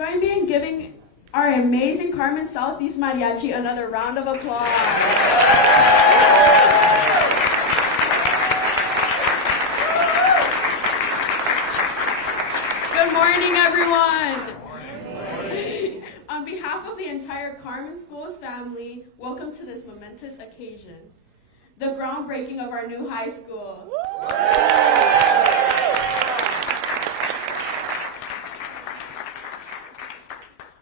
Join me in giving our amazing Carmen Southeast Mariachi another round of applause. Good morning, everyone. On behalf of the entire Carmen Schools family, welcome to this momentous occasion, the groundbreaking of our new high school.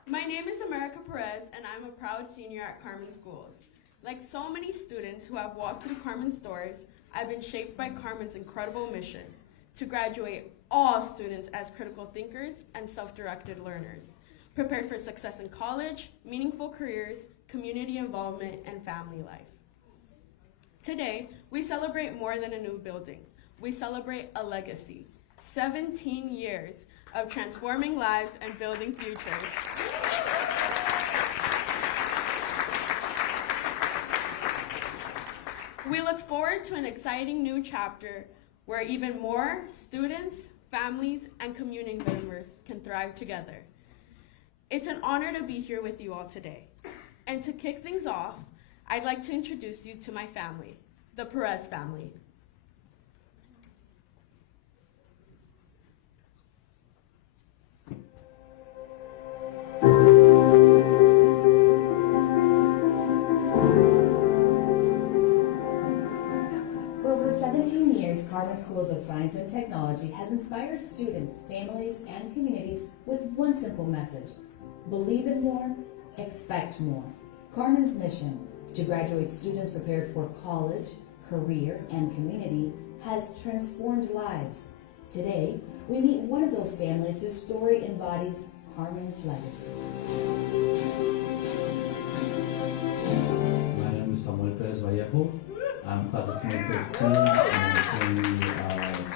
My name is Perez, and I'm a proud senior at Carmen Schools. Like so many students who have walked through Carmen's doors, I've been shaped by Carmen's incredible mission to graduate all students as critical thinkers and self-directed learners, prepared for success in college, meaningful careers, community involvement, and family life. Today, we celebrate more than a new building. We celebrate a legacy, 17 years of transforming lives and building futures. We look forward to an exciting new chapter where even more students, families, and community members can thrive together. It's an honor to be here with you all today. And to kick things off, I'd like to introduce you to my family, the Perez family. For over 17 years, Carmen Schools of Science and Technology has inspired students, families, and communities with one simple message: believe in more, expect more. Carmen's mission, to graduate students prepared for college, career, and community, has transformed lives. Today, we meet one of those families whose story embodies Carmen's legacy. My name is Perez. I'm class of 2013 and I'm currently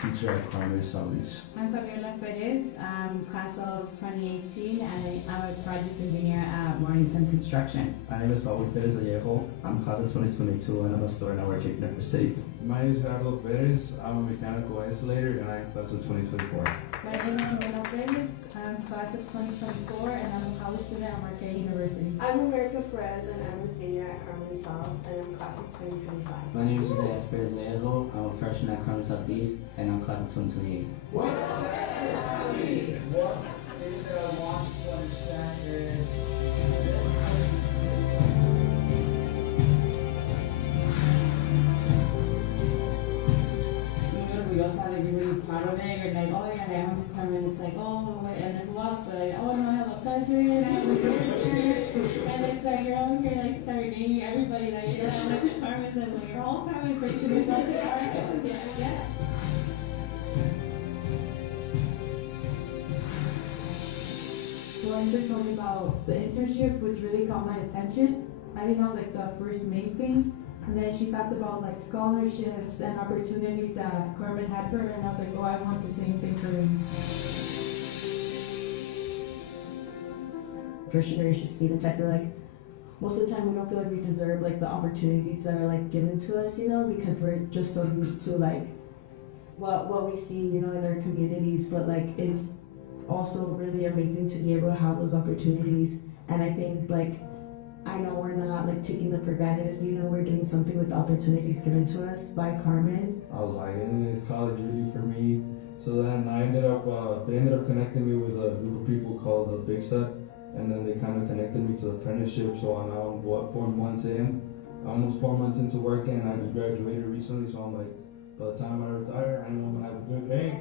teacher at Carmen Schools. I'm Perez. I'm class of 2018 and I'm a project engineer at Mornington Construction. My name is Perez. I'm class of 2022 and I'm a store network engineer for City. My name is Perez. I'm a mechanical isolator and I'm class of 2024. My name is Perez. I'm class of 2024 and I'm a college student at Marquette University. I'm Perez, and I'm a senior at Carmen South, and I'm class of 2025. My name is Perez. I'm a freshman at Carmen Southeast, and I'm class of 2028. What thing that I want you to understand is we also have to be really proud of it. You're like, oh yeah, I went to Carmen. It's like, oh, and then who else? Like, oh no, I have a cousin, I have a sister. And it's like, you're over here like start dating everybody that you know, like Carmen's and like your whole family basically goes to Carmen. Yeah. Lorenzo told me about the internship, which really caught my attention. I think that was like the first main thing. And then she talked about like scholarships and opportunities that Carmen had for her, and I was like, oh, I want the same thing for me. First generation students, I feel like most of the time we don't feel like we deserve like the opportunities that are like given to us, you know, because we're just so used to like what we see, you know, in our communities. But like it's also really amazing to be able to have those opportunities. And I think like I know we're not like taking them for granted, you know, we're doing something with the opportunities given to us by Carmen. I was like, it's college ready for me. So then I ended up, they ended up connecting me with a group of people called the Big Step. And then they kind of connected me to the apprenticeship. So I'm now, 4 months in, almost 4 months into working, and I just graduated recently. So I'm like, by the time I retire, I know I'm gonna have a good day.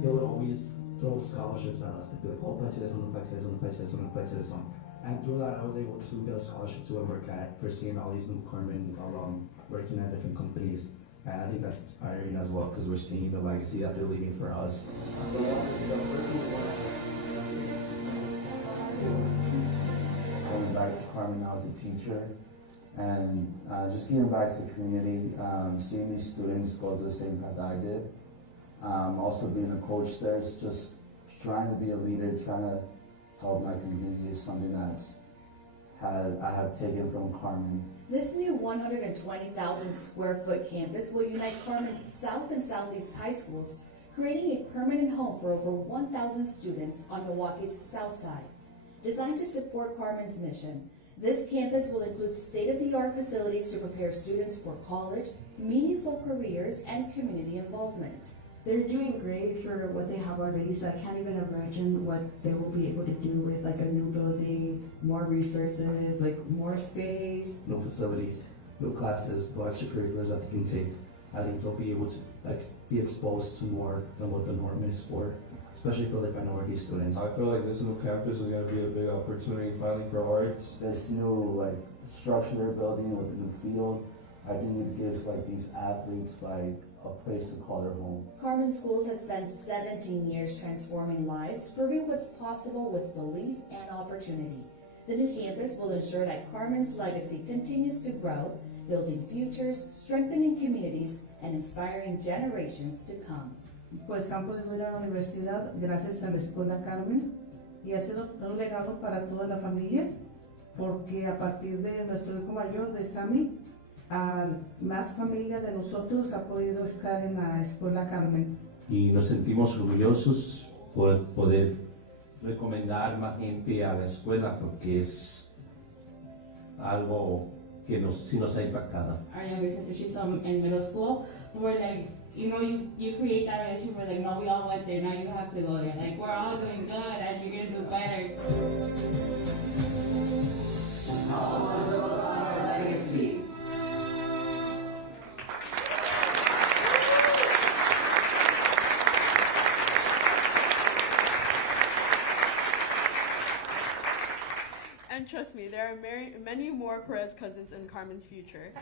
They would always throw scholarships at us. They'd be like, oh, apply to this one, apply to this one, apply to this one, apply to this one. And through that, I was able to get a scholarship to work at, for seeing all these new Carmen working at different companies. And I think that's inspiring as well, because we're seeing the legacy that they're leaving for us. Going back to Carmen now as a teacher, and just giving back to the community, seeing these students go to the same path that I did. Also being a coach there, it's just trying to be a leader, trying to help my community is something I have taken from Carmen. This new 120,000 square foot campus will unite Carmen's South and Southeast high schools, creating a permanent home for over 1,000 students on Milwaukee's south side. Designed to support Carmen's mission, this campus will include state-of-the-art facilities to prepare students for college, meaningful careers, and community involvement. They're doing great for what they have already, so I can't even imagine what they will be able to do with like a new building, more resources, like more space. No facilities, no classes, no extracurriculars that they can take. I think they'll be able to be exposed to more than what the norm is for, especially for like minority students. I feel like this new campus is going to be a big opportunity finally for arts. This new like structure they're building with the new field, I think it gives like these athletes like a place to call their home. Carmen Schools has spent 17 years transforming lives, proving what's possible with belief and opportunity. The new campus will ensure that Carmen's legacy continues to grow, building futures, strengthening communities, and inspiring generations to come. Pues Campos de la universidad gracias a la Escuela Carmen y ha sido un legado para toda la familia porque a partir de nuestro hijo mayor de Sammy, más familia de nosotros ha podido estar en la Escuela Carmen. Y nos sentimos orgullosos por poder recomendar más gente a la escuela porque es algo que sí nos ha impactado. Our younger sister, she's in middle school, where like, you know, you create that relationship where like, no, we all went there, now you have to go there. Like, we're all doing good and you're gonna do better. And trust me, there are many more Perez cousins in Carmen's future.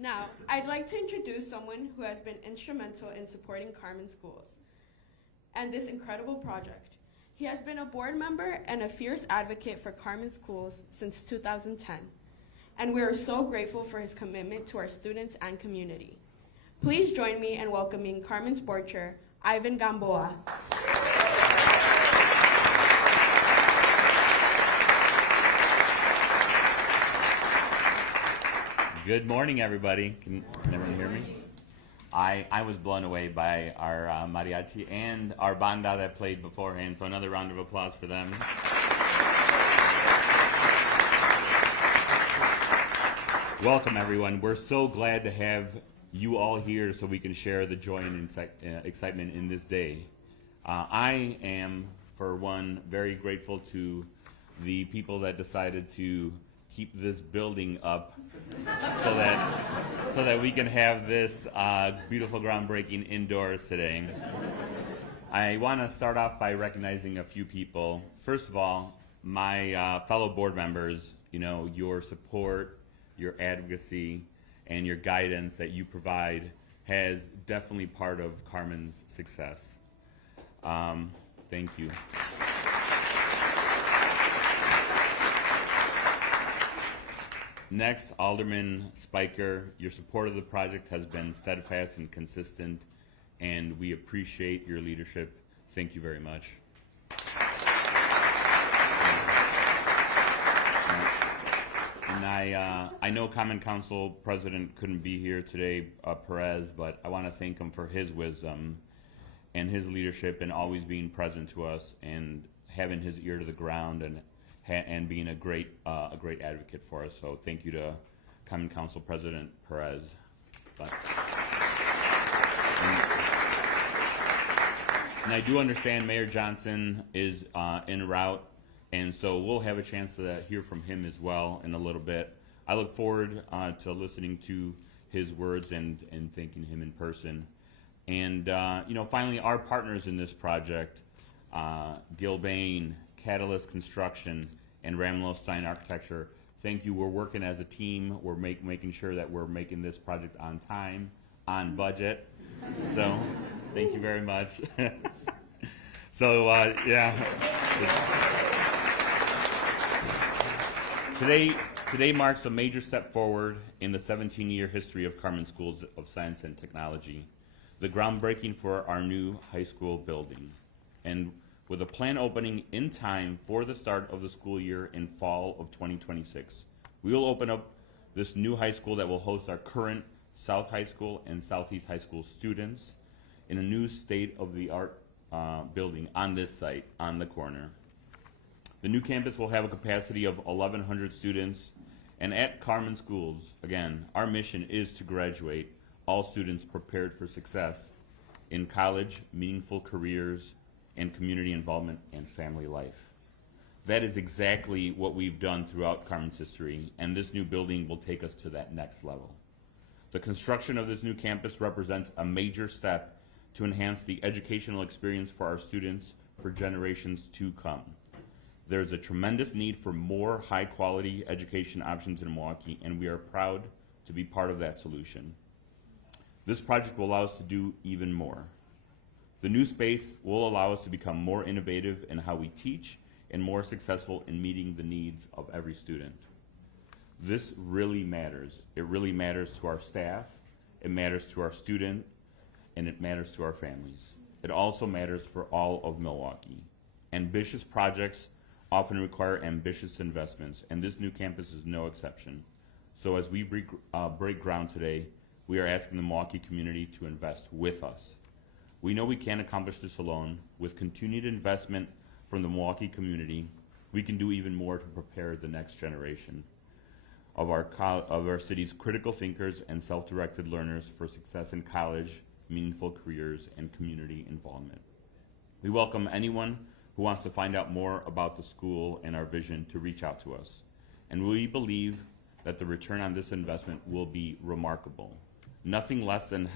Now, I'd like to introduce someone who has been instrumental in supporting Carmen Schools and this incredible project. He has been a board member and a fierce advocate for Carmen Schools since 2010, and we are so grateful for his commitment to our students and community. Please join me in welcoming Carmen's board chair, Ivan Gamboa. Good morning, everybody. Can everyone hear me? I was blown away by our mariachi and our banda that played beforehand, so another round of applause for them. Welcome, everyone. We're so glad to have you all here so we can share the joy and excitement in this day. I am, for one, very grateful to the people that decided to keep this building up so that we can have this beautiful groundbreaking indoors today. I want to start off by recognizing a few people. First of all, my fellow board members, you know, your support, your advocacy, and your guidance that you provide has definitely part of Carmen's success. Thank you. Next, Alderman Spiker, your support of the project has been steadfast and consistent, and we appreciate your leadership. Thank you very much. And I know Common Council President couldn't be here today, Perez, but I want to thank him for his wisdom and his leadership and always being present to us and having his ear to the ground and being a great advocate for us. So thank you to Common Council President Perez. And I do understand Mayor Johnson is en route, and so we'll have a chance to hear from him as well in a little bit. I look forward to listening to his words and thanking him in person. And you know, finally, our partners in this project, Gilbane, Catalyst Construction, and Ramlow Stein Architecture. Thank you. We're working as a team. We're making sure that we're making this project on time, on budget. So, thank you very much. So, yeah. Today marks a major step forward in the 17-year history of Carmen Schools of Science and Technology, the groundbreaking for our new high school building, and with a planned opening in time for the start of the school year in fall of 2026. We will open up this new high school that will host our current South High School and Southeast High School students, in a new state-of-the-art building on this site, on the corner. The new campus will have a capacity of 1,100 students, and at Carmen Schools, again, our mission is to graduate all students prepared for success in college, meaningful careers, and community involvement and family life. That is exactly what we've done throughout Carmen's history, and this new building will take us to that next level. The construction of this new campus represents a major step to enhance the educational experience for our students for generations to come. There is a tremendous need for more high-quality education options in Milwaukee, and we are proud to be part of that solution. This project will allow us to do even more. The new space will allow us to become more innovative in how we teach and more successful in meeting the needs of every student. This really matters. It really matters to our staff, it matters to our students, and it matters to our families. It also matters for all of Milwaukee. Ambitious projects often require ambitious investments, and this new campus is no exception. So as we break ground today, we are asking the Milwaukee community to invest with us. We know we can't accomplish this alone. With continued investment from the Milwaukee community, we can do even more to prepare the next generation of our city's critical thinkers and self-directed learners for success in college, meaningful careers, and community involvement. We welcome anyone who wants to find out more about the school and our vision to reach out to us. And we believe that the return on this investment will be remarkable. Nothing less than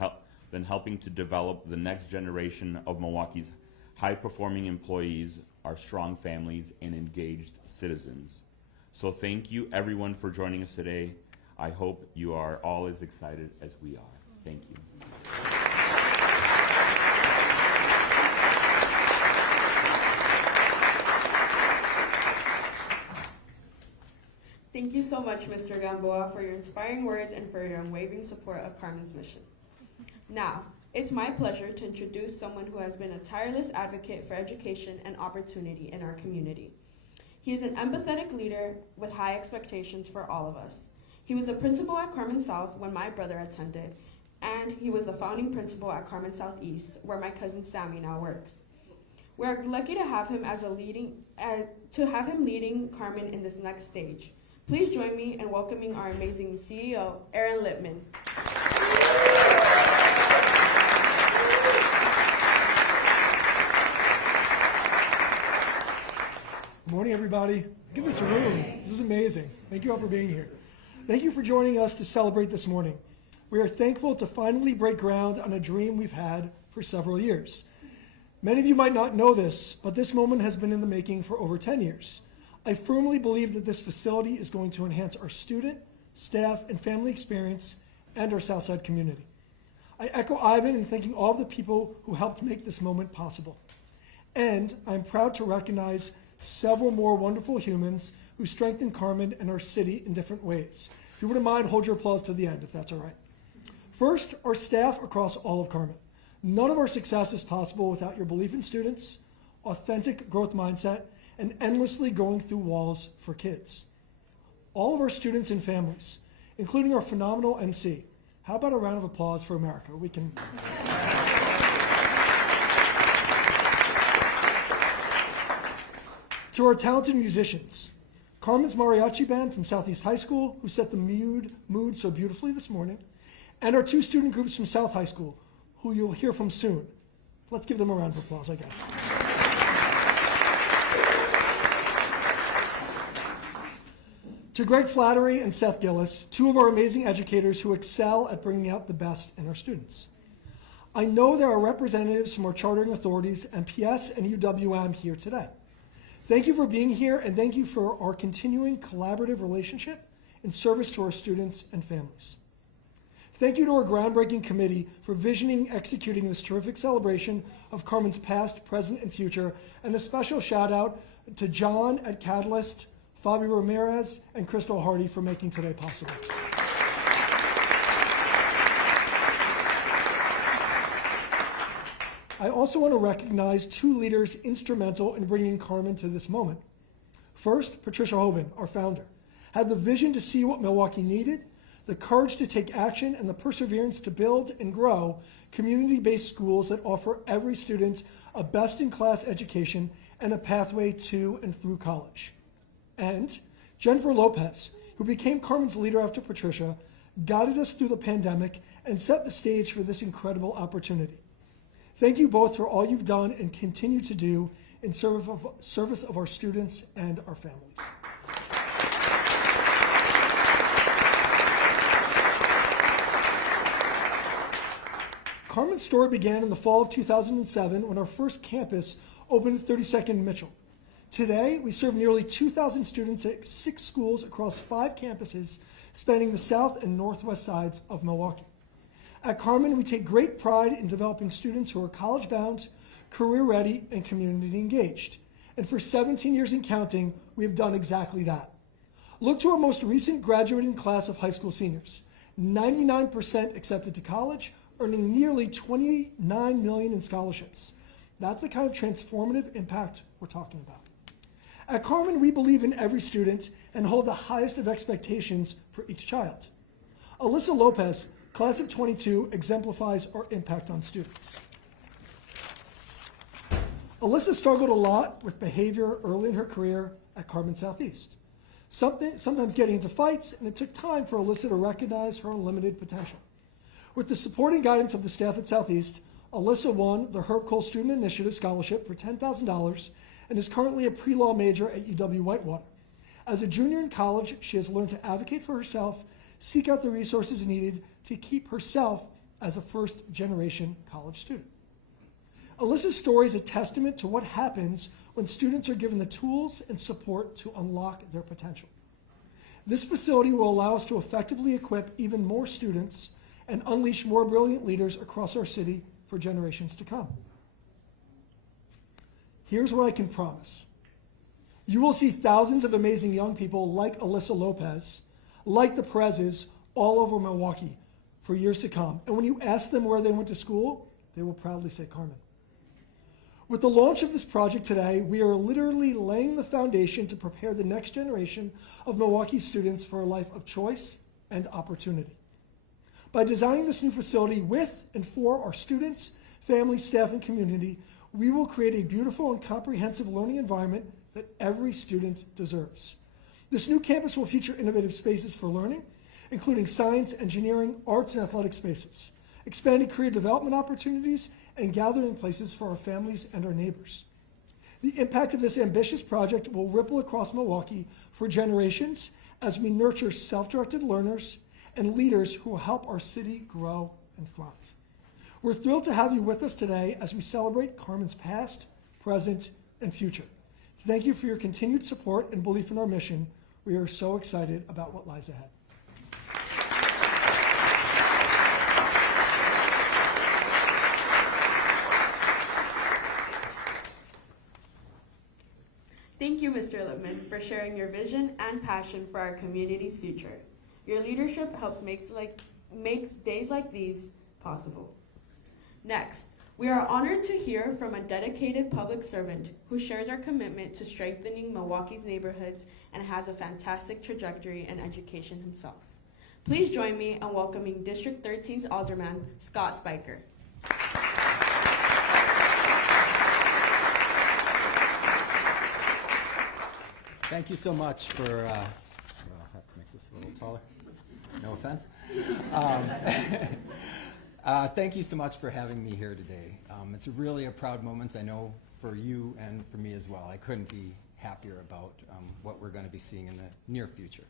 helping to develop the next generation of Milwaukee's high-performing employees, our strong families, and engaged citizens. So thank you, everyone, for joining us today. I hope you are all as excited as we are. Thank you. Thank you so much, Mr. Gamboa, for your inspiring words and for your unwavering support of Carmen's mission. Now, it's my pleasure to introduce someone who has been a tireless advocate for education and opportunity in our community. He is an empathetic leader with high expectations for all of us. He was a principal at Carmen South when my brother attended, and he was the founding principal at Carmen Southeast, where my cousin Sammy now works. We are lucky to have him leading Carmen in this next stage. Please join me in welcoming our amazing CEO, Aaron Lippman. Good morning, everybody. Look at this room. This is amazing. Thank you all for being here. Thank you for joining us to celebrate this morning. We are thankful to finally break ground on a dream we've had for several years. Many of you might not know this, but this moment has been in the making for over 10 years. I firmly believe that this facility is going to enhance our student, staff, and family experience and our Southside community. I echo Ivan in thanking all of the people who helped make this moment possible. And I'm proud to recognize several more wonderful humans who strengthen Carmen and our city in different ways. If you wouldn't mind, hold your applause to the end, if that's all right. First, our staff across all of Carmen. None of our success is possible without your belief in students, authentic growth mindset, and endlessly going through walls for kids. All of our students and families, including our phenomenal MC. How about a round of applause for America? We can. To our talented musicians, Carmen's Mariachi Band from Southeast High School, who set the mood so beautifully this morning, and our two student groups from South High School, who you'll hear from soon. Let's give them a round of applause, I guess. To Greg Flattery and Seth Gillis, two of our amazing educators who excel at bringing out the best in our students. I know there are representatives from our chartering authorities, MPS and UWM, here today. Thank you for being here, and thank you for our continuing collaborative relationship in service to our students and families. Thank you to our groundbreaking committee for visioning, executing this terrific celebration of Carmen's past, present, and future, and a special shout out to John at Catalyst, Fabio Ramirez, and Crystal Hardy for making today possible. I also want to recognize two leaders instrumental in bringing Carmen to this moment. First, Patricia Hoban, our founder, had the vision to see what Milwaukee needed, the courage to take action, and the perseverance to build and grow community-based schools that offer every student a best-in-class education and a pathway to and through college. And Jennifer Lopez, who became Carmen's leader after Patricia, guided us through the pandemic and set the stage for this incredible opportunity. Thank you both for all you've done and continue to do in service of our students and our families. Carmen's story began in the fall of 2007 when our first campus opened at 32nd Mitchell. Today, we serve nearly 2,000 students at 6 schools across 5 campuses spanning the south and northwest sides of Milwaukee. At Carmen, we take great pride in developing students who are college-bound, career-ready, and community-engaged. And for 17 years and counting, we have done exactly that. Look to our most recent graduating class of high school seniors. 99% accepted to college, earning nearly $29 million in scholarships. That's the kind of transformative impact we're talking about. At Carmen, we believe in every student and hold the highest of expectations for each child. Alyssa Lopez, class of 22, exemplifies our impact on students. Alyssa struggled a lot with behavior early in her career at Carmen Southeast. Sometimes getting into fights, and it took time for Alyssa to recognize her limited potential. With the support and guidance of the staff at Southeast, Alyssa won the Herb Cole Student Initiative Scholarship for $10,000 and is currently a pre-law major at UW-Whitewater. As a junior in college, she has learned to advocate for herself, seek out the resources needed to keep herself as a first-generation college student. Alyssa's story is a testament to what happens when students are given the tools and support to unlock their potential. This facility will allow us to effectively equip even more students and unleash more brilliant leaders across our city for generations to come. Here's what I can promise. You will see thousands of amazing young people like Alyssa Lopez, like the Perez's, all over Milwaukee for years to come. And when you ask them where they went to school, they will proudly say Carmen. With the launch of this project today, we are literally laying the foundation to prepare the next generation of Milwaukee students for a life of choice and opportunity. By designing this new facility with and for our students, families, staff, and community, we will create a beautiful and comprehensive learning environment that every student deserves. This new campus will feature innovative spaces for learning, including science, engineering, arts, and athletic spaces, expanded career development opportunities, and gathering places for our families and our neighbors. The impact of this ambitious project will ripple across Milwaukee for generations as we nurture self-directed learners and leaders who will help our city grow and thrive. We're thrilled to have you with us today as we celebrate Carmen's past, present, and future. Thank you for your continued support and belief in our mission. We are so excited about what lies ahead. Thank you, Mr. Lipman, for sharing your vision and passion for our community's future. Your leadership helps makes days like these possible. Next, we are honored to hear from a dedicated public servant who shares our commitment to strengthening Milwaukee's neighborhoods and has a fantastic trajectory in education himself. Please join me in welcoming District 13's Alderman, Scott Spiker. Thank you so much for, I'll have to make this a little taller, no offense. Thank you so much for having me here today. It's really a proud moment, I know, for you and for me as well. I couldn't be happier about what we're going to be seeing in the near future.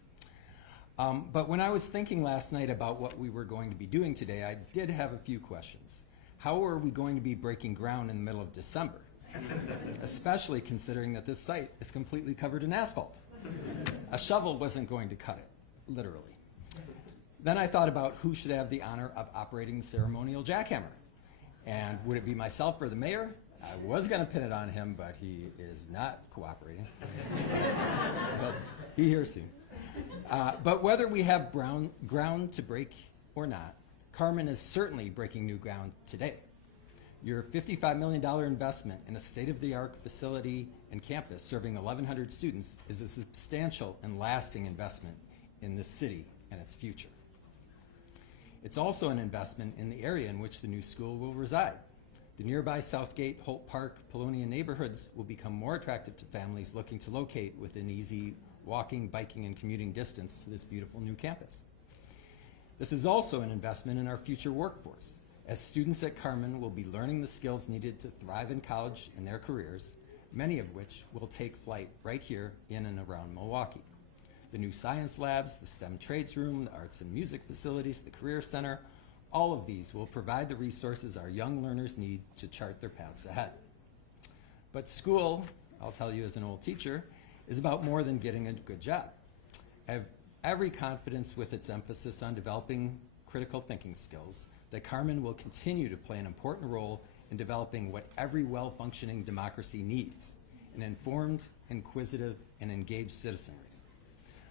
But when I was thinking last night about what we were going to be doing today, I did have a few questions. How are we going to be breaking ground in the middle of December? Especially considering that this site is completely covered in asphalt. A shovel wasn't going to cut it, literally. Then I thought about who should have the honor of operating the ceremonial jackhammer. And would it be myself or the mayor? I was going to pin it on him, but he is not cooperating. He'll be here soon. But whether we have ground to break or not, Carmen is certainly breaking new ground today. Your $55 million investment in a state-of-the-art facility and campus serving 1,100 students is a substantial and lasting investment in this city and its future. It's also an investment in the area in which the new school will reside. The nearby Southgate, Holt Park, Polonia neighborhoods will become more attractive to families looking to locate within easy walking, biking, and commuting distance to this beautiful new campus. This is also an investment in our future workforce, as students at Carmen will be learning the skills needed to thrive in college and their careers, many of which will take flight right here in and around Milwaukee. The new science labs, the STEM trades room, the arts and music facilities, the career center, all of these will provide the resources our young learners need to chart their paths ahead. But school, I'll tell you as an old teacher, is about more than getting a good job. I have every confidence with its emphasis on developing critical thinking skills that Carmen will continue to play an important role in developing what every well-functioning democracy needs, an informed, inquisitive, and engaged citizenry.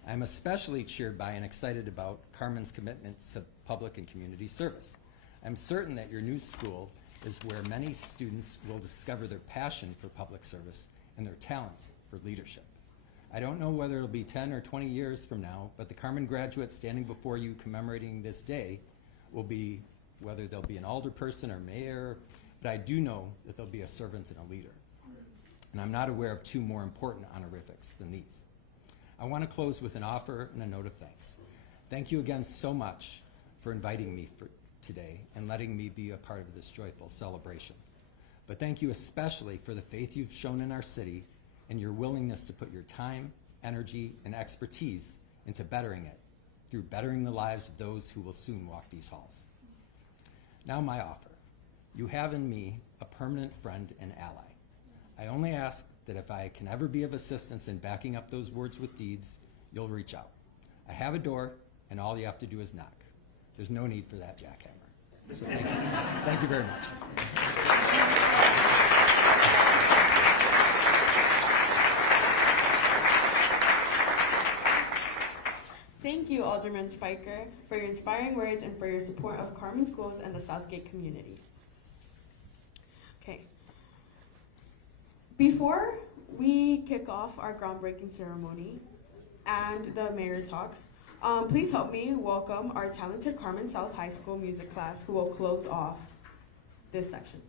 I'm especially cheered by and excited about Carmen's commitment to public and community service. I'm certain that your new school is where many students will discover their passion for public service and their talent for leadership. I don't know whether it'll be 10 or 20 years from now, but the Carmen graduates standing before you commemorating this day will be, whether they'll be an alderperson or mayor, but I do know that they'll be a servant and a leader. And I'm not aware of two more important honorifics than these. I want to close with an offer and a note of thanks. Thank you again so much for inviting me for today and letting me be a part of this joyful celebration. But thank you especially for the faith you've shown in our city and your willingness to put your time, energy, and expertise into bettering it through bettering the lives of those who will soon walk these halls. Now my offer. You have in me a permanent friend and ally. I only ask that if I can ever be of assistance in backing up those words with deeds, you'll reach out. I have a door, and all you have to do is knock. There's no need for that jackhammer. So thank you. Thank you very much. Thank you, Alderman Spiker, for your inspiring words and for your support of Carmen Schools and the Southgate community. Okay. Before we kick off our groundbreaking ceremony and the mayor talks, please help me welcome our talented Carmen South High School music class who will close off this section.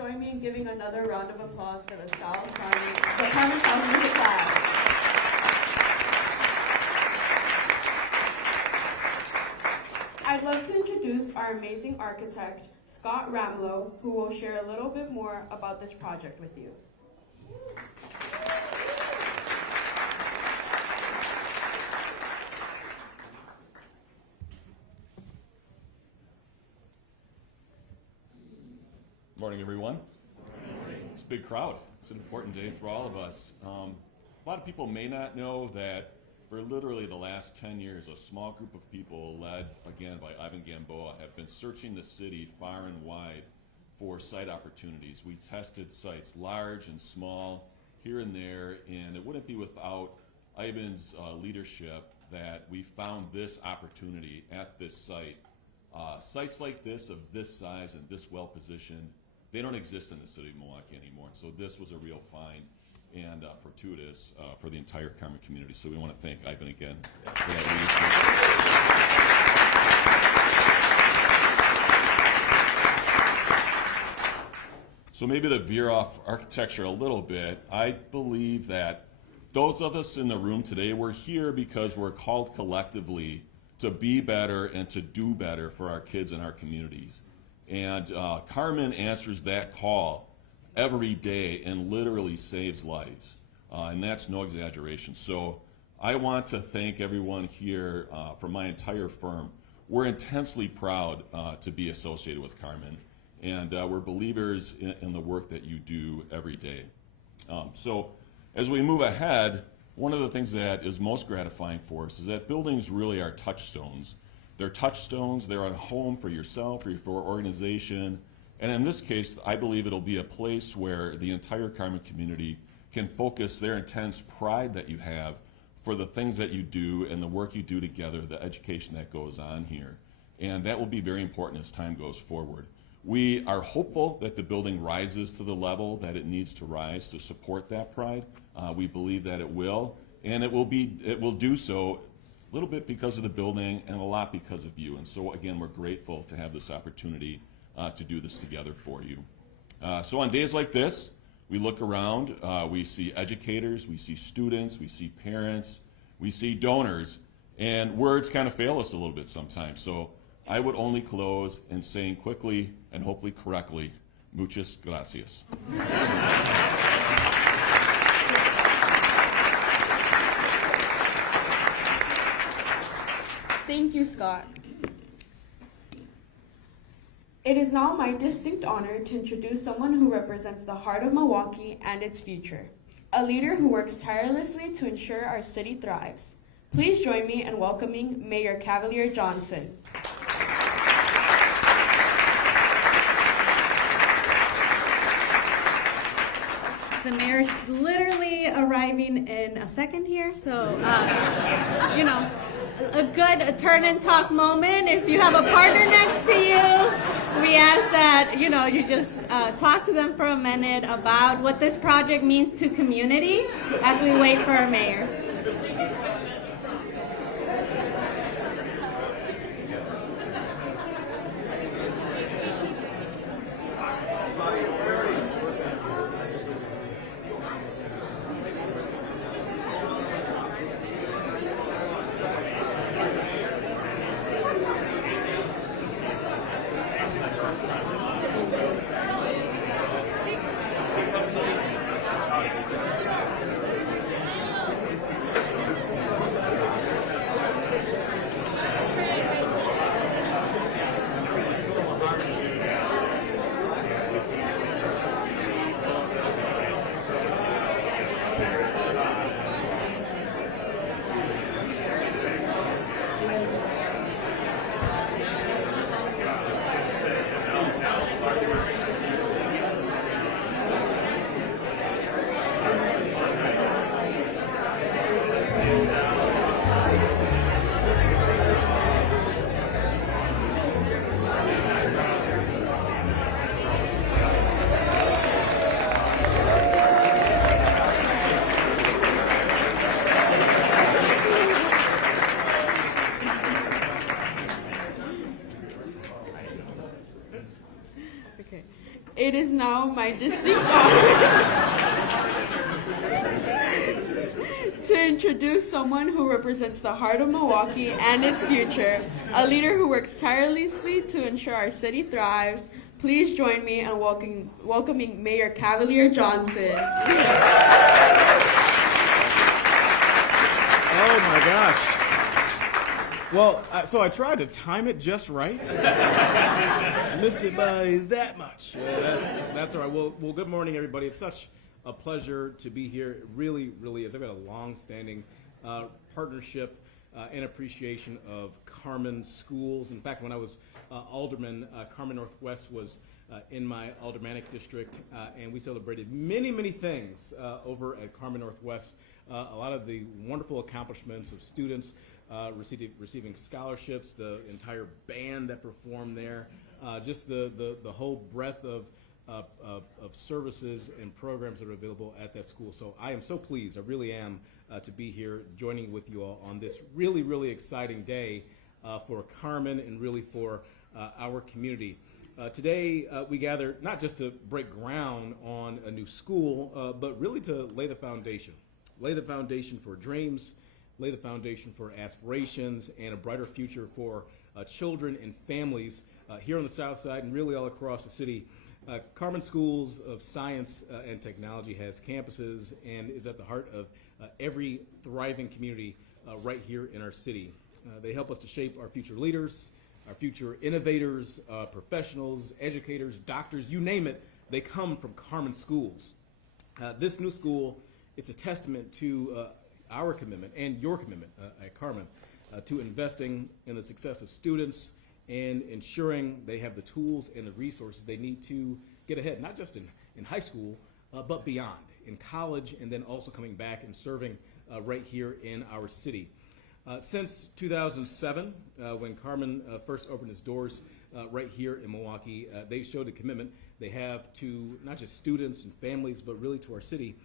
join me in giving another round of applause for the Carmen South Music class. I'd love to introduce our amazing architect, Scott Ramlow, who will share a little bit more about this project with you. Morning, everyone. It's a big crowd. It's an important day for all of us. A lot of people may not know that for literally the last 10 years, a small group of people led, again, by Ivan Gamboa have been searching the city far and wide for site opportunities. We tested sites large and small, here and there, and it wouldn't be without Ivan's leadership that we found this opportunity at this site. Sites like this, of this size and this well-positioned, they don't exist in the city of Milwaukee anymore. So this was a real find and fortuitous for the entire Carmen community. So we want to thank Ivan again for that leadership. So maybe to veer off architecture a little bit, I believe that those of us in the room today, we're here because we're called collectively to be better and to do better for our kids and our communities. And Carmen answers that call every day and literally saves lives. And that's no exaggeration. So I want to thank everyone here from my entire firm. We're intensely proud to be associated with Carmen. And we're believers in the work that you do every day. So as we move ahead, one of the things that is most gratifying for us is that buildings really are touchstones. They're touchstones, they're a home for yourself or for your organization. And in this case, I believe it'll be a place where the entire Carmen community can focus their intense pride that you have for the things that you do and the work you do together, the education that goes on here. And that will be very important as time goes forward. We are hopeful that the building rises to the level that it needs to rise to support that pride. We believe that it will, and it will do so a little bit because of the building and a lot because of you. And so again, we're grateful to have this opportunity to do this together for you. So on days like this, we look around, we see educators, we see students, we see parents, we see donors, and words kind of fail us a little bit sometimes. So I would only close in saying quickly and hopefully correctly, muchas gracias. Thank you, Scott. It is now my distinct honor to introduce someone who represents the heart of Milwaukee and its future, a leader who works tirelessly to ensure our city thrives. Please join me in welcoming Mayor Cavalier Johnson. The mayor's literally arriving in a second here, so, you know, a good turn and talk moment. If you have a partner next to you, we ask that, you know, you just talk to them for a minute about what this project means to community as we wait for our mayor. It is now my distinct honor to introduce someone who represents the heart of Milwaukee and its future, a leader who works tirelessly to ensure our city thrives. Please join me in welcoming Mayor Cavalier Johnson. Oh my gosh. Well, so I tried to time it just right. Missed it by that much. That's all right. Well, good morning, everybody. It's such a pleasure to be here. It really, really is. I've got a long-standing partnership and appreciation of Carmen Schools. In fact, when I was Alderman, Carmen Northwest was in my aldermanic district, and we celebrated many, many things over at Carmen Northwest. A lot of the wonderful accomplishments of students receiving scholarships, the entire band that performed there, just the whole breadth of services and programs that are available at that school. So I am so pleased, I really am, to be here joining with you all on this really, really exciting day for Carmen and really for our community. Today we gather not just to break ground on a new school, but really to lay the foundation for dreams, lay the foundation for aspirations and a brighter future for children and families here on the South Side and really all across the city. Carmen Schools of Science and Technology has campuses and is at the heart of every thriving community right here in our city. They help us to shape our future leaders, our future innovators, professionals, educators, doctors, you name it, they come from Carmen Schools. This new school, it's a testament to our commitment and your commitment at Carmen to investing in the success of students and ensuring they have the tools and the resources they need to get ahead, not just in high school, but beyond, in college, and then also coming back and serving right here in our city. Since 2007, when Carmen first opened its doors right here in Milwaukee, they showed a commitment they have to not just students and families, but really to our city.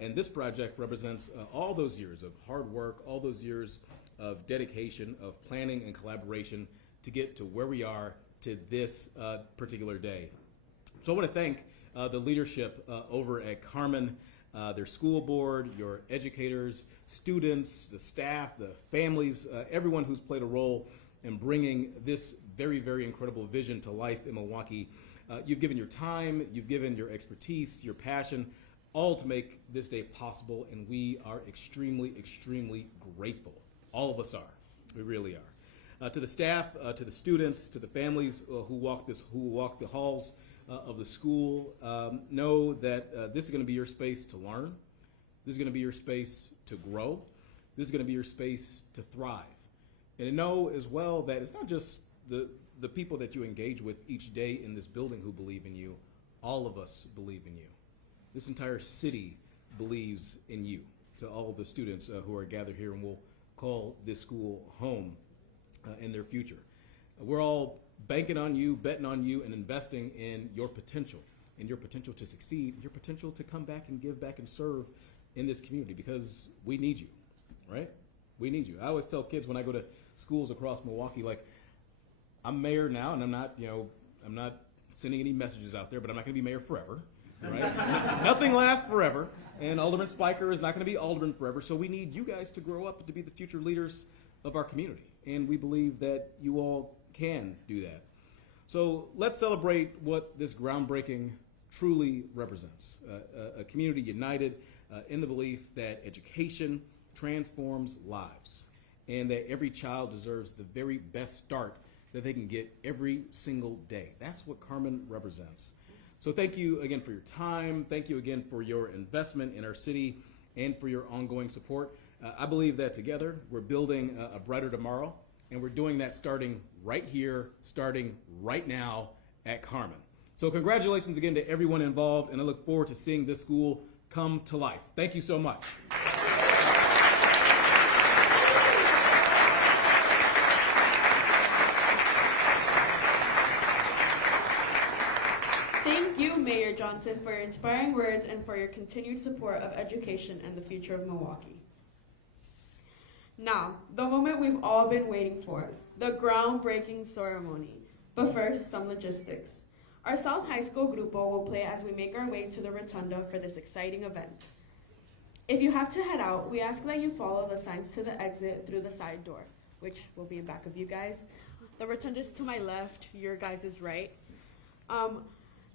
And this project represents all those years of hard work, all those years of dedication, of planning and collaboration to get to where we are to this particular day. So I want to thank the leadership over at Carmen, their school board, your educators, students, the staff, the families, everyone who's played a role in bringing this very, very incredible vision to life in Milwaukee. You've given your time, you've given your expertise, your passion, all to make this day possible, and we are extremely, extremely grateful. All of us are. We really are. To the staff, to the students, to the families who walk the halls of the school, know that this is going to be your space to learn. This is going to be your space to grow. This is going to be your space to thrive. And to know as well that it's not just the people that you engage with each day in this building who believe in you. All of us believe in you. This entire city believes in you, to all of the students who are gathered here and will call this school home in their future. We're all banking on you, betting on you, and investing in your potential to succeed, your potential to come back and give back and serve in this community, because we need you, right? We need you. I always tell kids when I go to schools across Milwaukee, like, I'm mayor now, and I'm not sending any messages out there, but I'm not going to be mayor forever, right? Nothing lasts forever, and Alderman Spiker is not going to be alderman forever, so we need you guys to grow up to be the future leaders of our community, and we believe that you all can do that. So let's celebrate what this groundbreaking truly represents. A community united in the belief that education transforms lives and that every child deserves the very best start that they can get every single day. That's what Carmen represents. So thank you again for your time. Thank you again for your investment in our city and for your ongoing support. I believe that together we're building a brighter tomorrow, and we're doing that starting right here, starting right now at Carmen. So congratulations again to everyone involved, and I look forward to seeing this school come to life. Thank you so much. Thank you, Mayor Johnson, for your inspiring words and for your continued support of education and the future of Milwaukee. Now, the moment we've all been waiting for, the groundbreaking ceremony. But first, some logistics. Our South High School grupo will play as we make our way to the rotunda for this exciting event. If you have to head out, we ask that you follow the signs to the exit through the side door, which will be in back of you guys. The rotunda is to my left, your guys is right.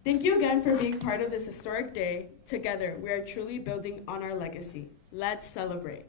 Thank you again for being part of this historic day. Together, we are truly building on our legacy. Let's celebrate.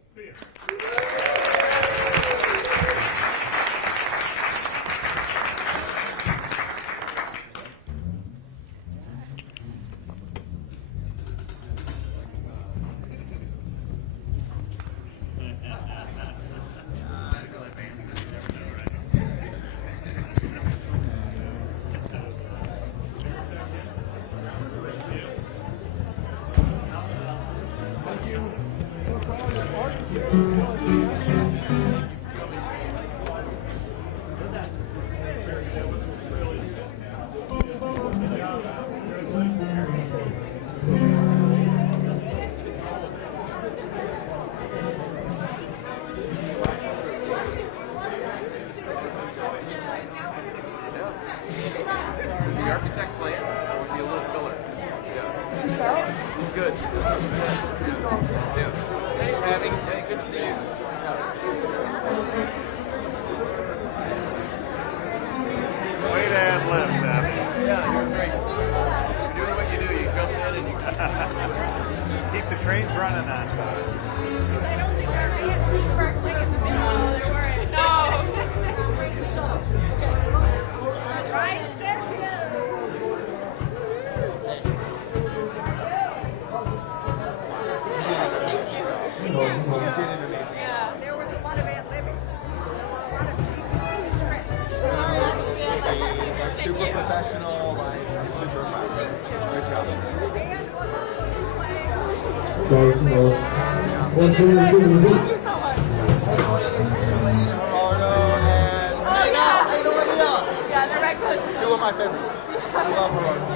Keep the trains running on time. I don't think our hands were correctly in the middle. No, they weren't. No. Right, Sergio. Thank you. Yeah. There was a lot of ad-libbing. There were a lot of changes to the script. Super professional, like super impressive. Good job. Thank you so much. Yeah, they're right close. Two of my favorites. I love Gerardo.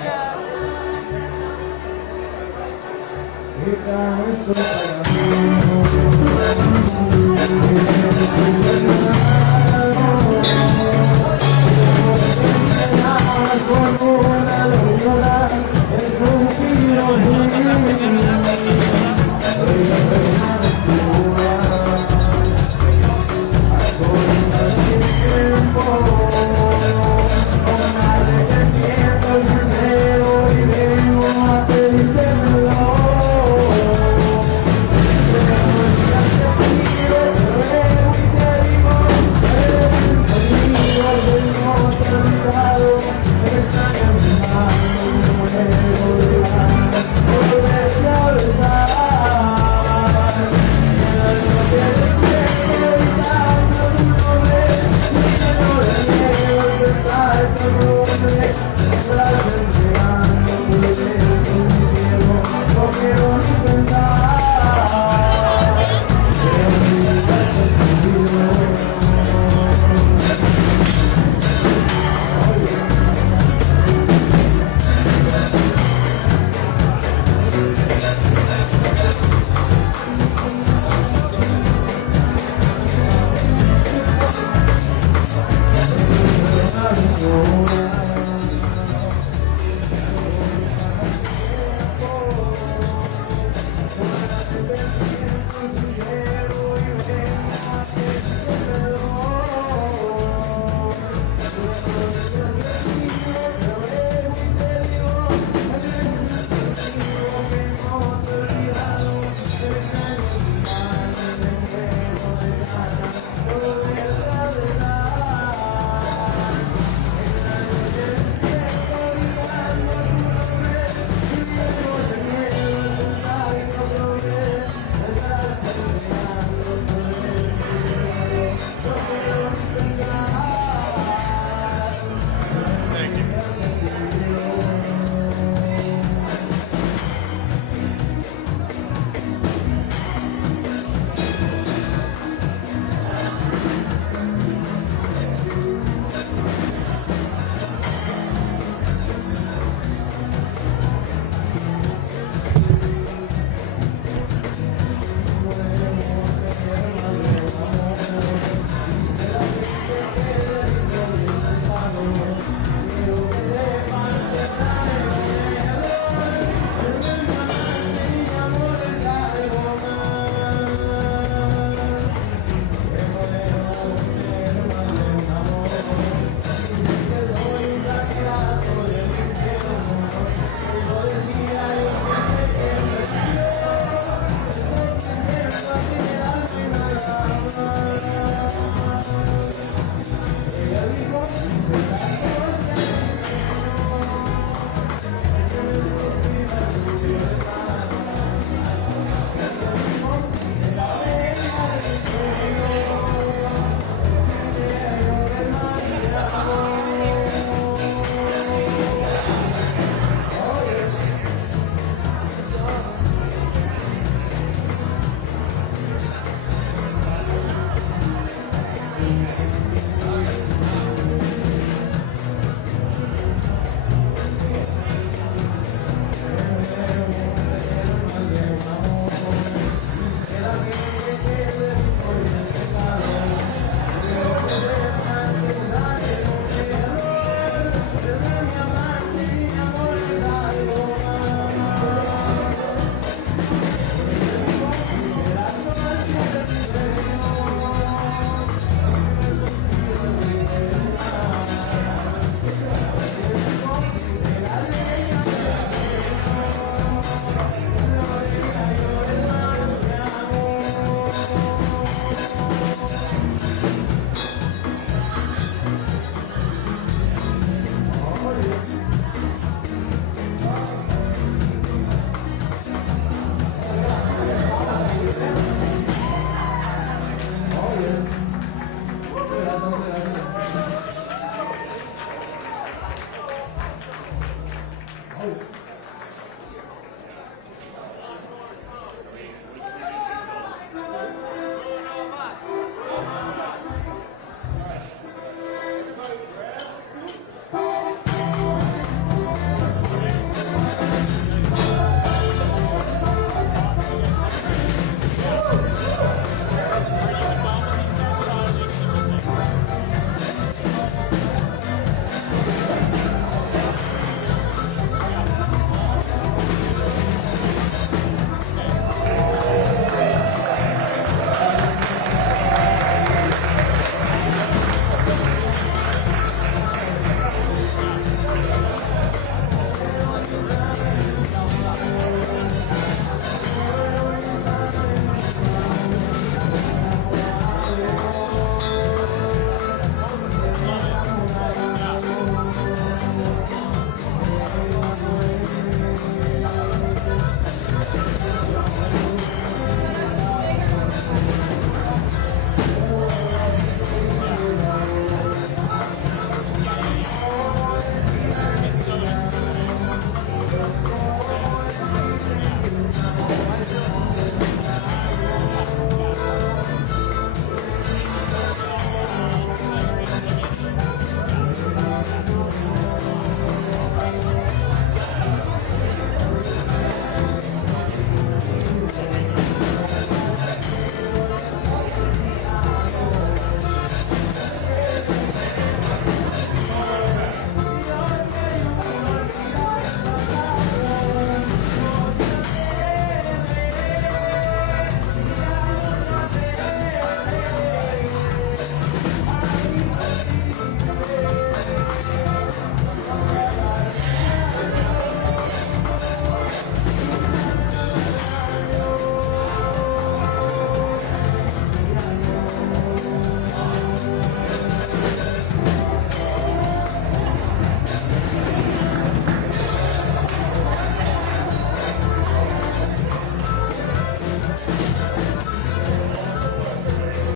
Thank you.